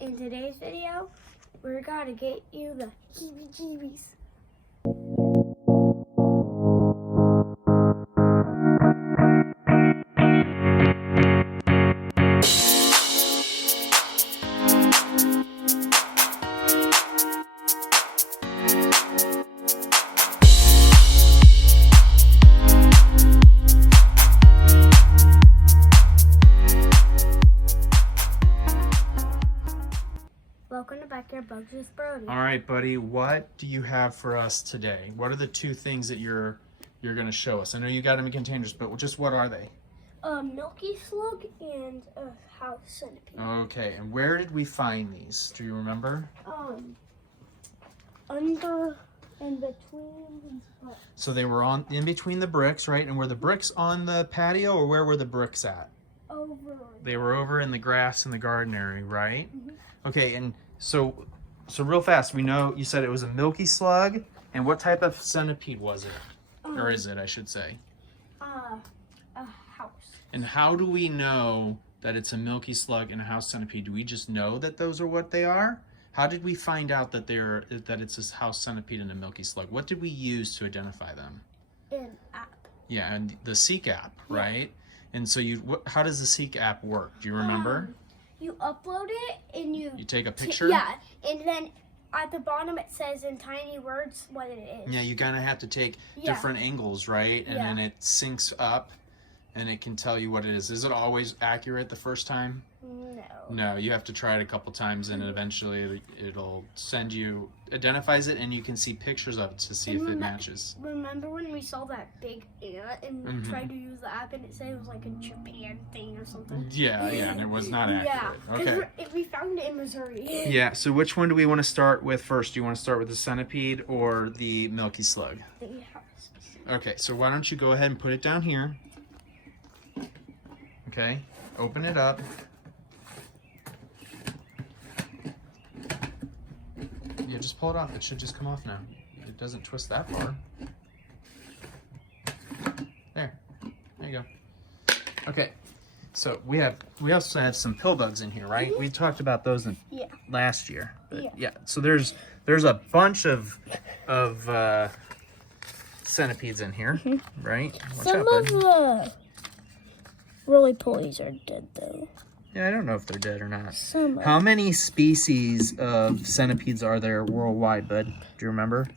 In today's video, we're gonna get you the heebie-jeebies. Welcome to Backyard Bugs with Brody. All right, buddy, what do you have for us today? What are the two things that you're going to show us? I know you got them in containers, but just what are they? Milky Slug and a House Centipede. Okay, and where did we find these? Do you remember? Under and between. So they were in between the bricks, right? And were the bricks on the patio, or where were the bricks at? Over. They were over in the grass in the garden area, right? Mm-hmm. Okay, and so real fast, we know you said it was a Milky Slug, and what type of centipede was it? Or is it, I should say? A house. And how do we know that it's a Milky Slug and a House Centipede? Do we just know that those are what they are? How did we find out that it's a House Centipede and a Milky Slug? What did we use to identify them? An app. Yeah, and the Seek app, right? And so how does the Seek app work? Do you remember? You upload it and you take a picture? Yeah, and then at the bottom it says in tiny words what it is. Yeah, you kind of have to take different angles, right? And then it syncs up and it can tell you what it is. Is it always accurate the first time? No. No, you have to try it a couple times and eventually it'll identifies it and you can see pictures of it to see if it matches. Remember when we saw that big ant and tried to use the app and it said it was like a Japan thing or something? Yeah, and it was not accurate. Yeah, okay. We found it in Missouri. Yeah, so which one do we want to start with first? Do you want to start with the centipede or the Milky Slug? The house. Okay, so why don't you go ahead and put it down here. Okay, open it up. Yeah, just pull it off. It should just come off now. It doesn't twist that far. There you go. Okay, so we also have some pill bugs in here, right? We talked about those last year. But yeah. So there's a bunch of centipedes in here, right? Watch Some out, of the roly-polies are dead though. Yeah, I don't know if they're dead or not. How many species of centipedes are there worldwide, bud? Do you remember?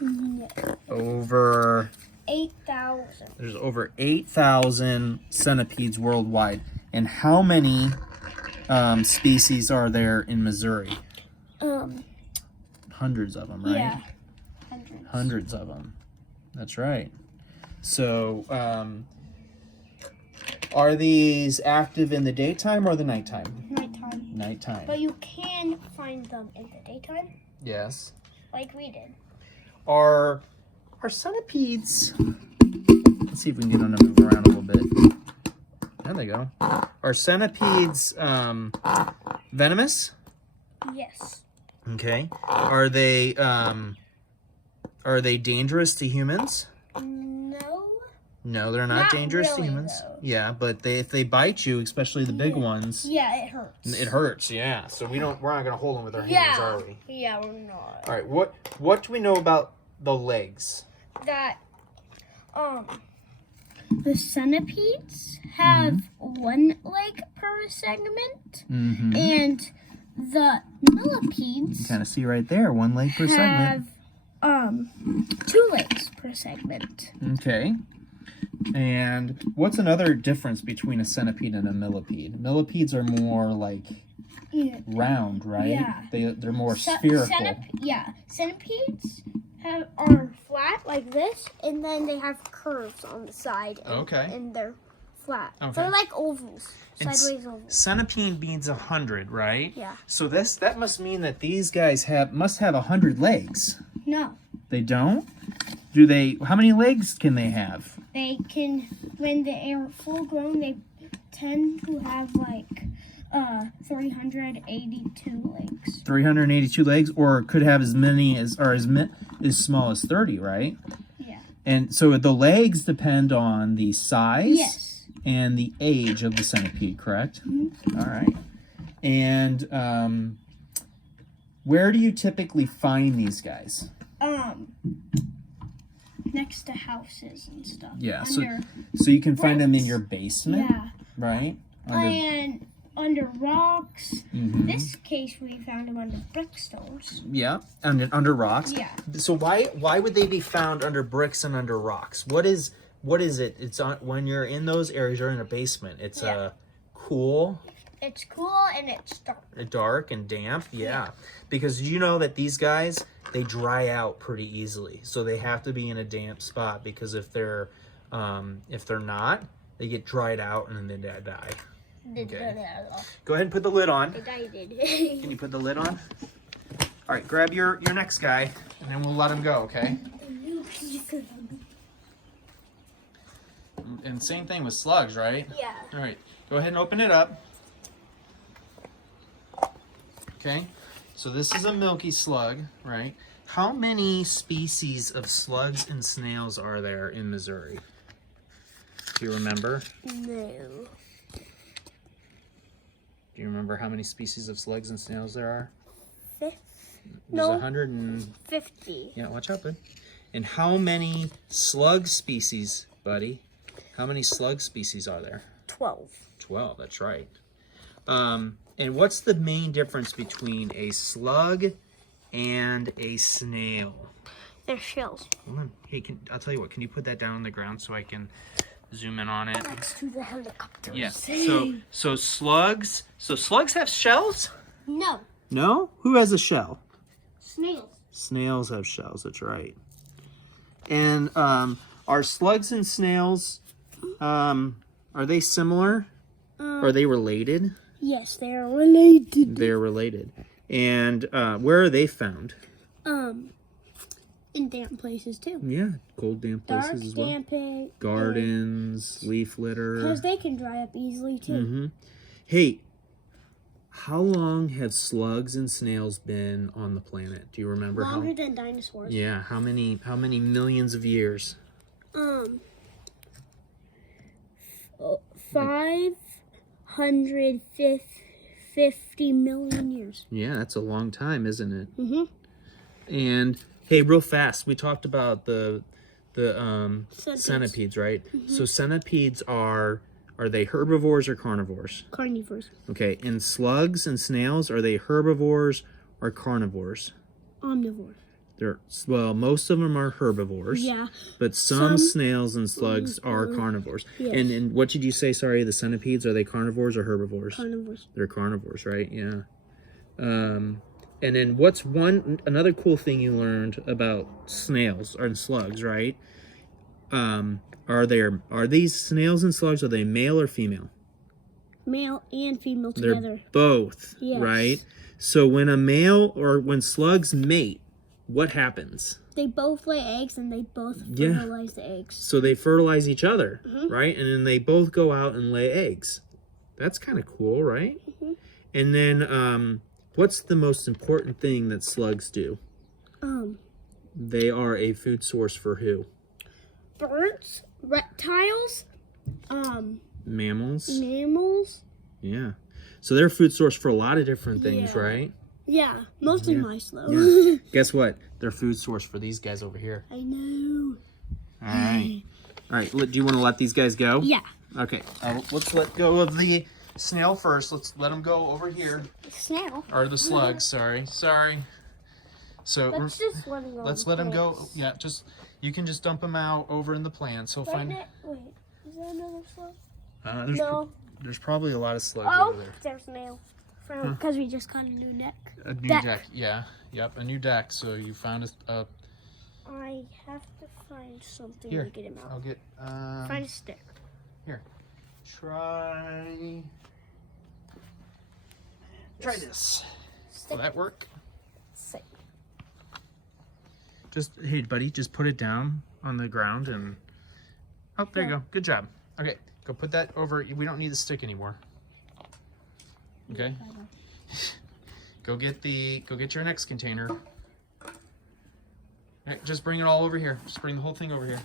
No. Over 8,000. There's over 8,000 centipedes worldwide. And how many species are there in Missouri? Hundreds of them, right? Yeah. Hundreds of them. That's right. So, are these active in the daytime or the nighttime? Nighttime. Nighttime. But you can find them in the daytime. Yes. Like we did. Are centipedes... Let's see if we can get them to move around a little bit. There they go. Are centipedes venomous? Yes. Okay. Are they dangerous to humans? No, they're not dangerous to humans. Though. Yeah, but if they bite you, especially the big ones. Yeah, it hurts. It hurts, yeah. So we're not gonna hold them with our hands, are we? Yeah, we're not. All right. What do we know about the legs? That the centipedes have one leg per segment, and the millipedes. You kind of see right there, one leg per segment. Have 2 legs per segment. Okay. And what's another difference between a centipede and a millipede? Millipedes are more like round, right? Yeah. They're more spherical. Centipedes are flat like this, and then they have curves on the side. And they're flat. Okay. They're like ovals, sideways ovals. Centipede means 100, right? Yeah. So that must mean that these guys must have 100 legs. No. They don't? Do they? How many legs can they have? They can, when they are full grown, they tend to have like 382 legs. 382 legs, or could have as many as small as 30, right? Yeah. And so the legs depend on the size and the age of the centipede, correct? Mm-hmm. All right. And where do you typically find these guys? Next to houses and stuff. Yeah, so you can find them in your basement. Yeah. Right? And under rocks. In this case, we found them under brickstones. Yeah, under rocks. Yeah. So why would they be found under bricks and under rocks? What is it? It's on when you're in those areas. You're in a basement. It's cool. It's cool and it's dark. Dark and damp. Yeah. Because you know that these guys, they dry out pretty easily, so they have to be in a damp spot. Because if they're not, they get dried out and then they die. Okay. Go ahead and put the lid on. Can you put the lid on? All right, grab your next guy, and then we'll let him go, okay? And same thing with slugs, right? Yeah. All right, go ahead and open it up. Okay, so this is a milky slug, right? How many species of slugs and snails are there in Missouri? Do you remember? No. Do you remember how many species of slugs and snails there are? There's 150. Yeah, watch out, bud. And how many slug species, buddy? How many slug species are there? 12. 12, that's right. And what's the main difference between a slug and a snail? They're shells. Hold on. Hey, I'll tell you what. Can you put that down on the ground so I can zoom in on it? Next to the helicopter. Yeah. So slugs. So slugs have shells? No. No? Who has a shell? Snails. Snails have shells. That's right. And are slugs and snails? Are they similar? Are they related? Yes, they are related. They're related. And where are they found? In damp places too. Yeah, cold, damp places Dark, as well. damp, Gardens, leaf litter. Because they can dry up easily too. Hey, how long have slugs and snails been on the planet? Do you remember? Longer than dinosaurs. Yeah, how many millions of years? 550 million years. Yeah, that's a long time, isn't it? And hey, real fast, we talked about the centipedes, right? So centipedes are they herbivores or carnivores? Carnivores. Okay, and slugs and snails, are they herbivores or carnivores? Omnivores. Well, most of them are herbivores. Yeah. But some snails and slugs are carnivores. Yes. And what did you say? Sorry, the centipedes, are they carnivores or herbivores? Carnivores. They're carnivores, right? Yeah. And then what's another cool thing you learned about snails and slugs, right? Are these snails and slugs, are they male or female? Male and female together. They're both, yes. Right? So when when slugs mate, what happens? They both lay eggs and they both fertilize the eggs. So they fertilize each other, right? And then they both go out and lay eggs. That's kind of cool, right? And then what's the most important thing that slugs do? They are a food source for who? Birds, reptiles, mammals. Yeah. So they're a food source for a lot of different things, right? Yeah, mostly mice though. Yeah. Guess what? They're food source for these guys over here. I know. All right. All right. Do you want to let these guys go? Yeah. Okay. Let's let go of the snail first. Let's let them go over here. Snail. Or the slug. Sorry. So let's just let them go. Let's let them go. Yeah. You can just dump them out over in the plants. Wait, is there another slug? No. There's probably a lot of slugs over there. There's snail. Because we just got a new deck. A new deck. Yeah. Yep. A new deck. So you found a. I have to find something here, to get him out. I'll get. Find a stick. Here. Try this. Stick. Will that work? Stick. Hey, buddy, just put it down on the ground and. Oh, there you go. Good job. Okay, go put that over. We don't need the stick anymore. Okay. Go get your next container. All right, just bring it all over here. Just bring the whole thing over here.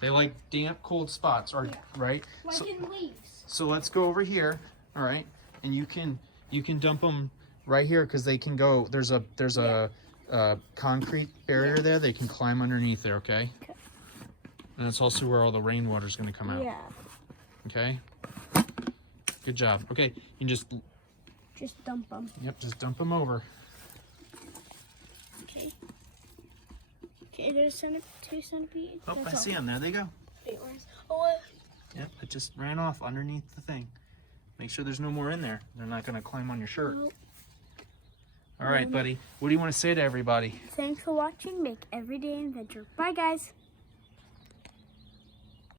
They like damp, cold spots, right? Like in leaves. So let's go over here. All right. and you can dump them right here because they can go. There's a concrete barrier there. They can climb underneath there. Okay. And that's also where all the rainwater is going to come out. Yeah. Okay. Good job. Okay, you can just dump them. Yep, just dump them over. Okay. Okay, there's 2 centipedes. Oh, I see them. There they go. Wait, where's... Oh, Yep, it just ran off underneath the thing. Make sure there's no more in there. They're not going to climb on your shirt. Nope. All right, buddy. What do you want to say to everybody? Thanks for watching. Make everyday an adventure. Bye, guys.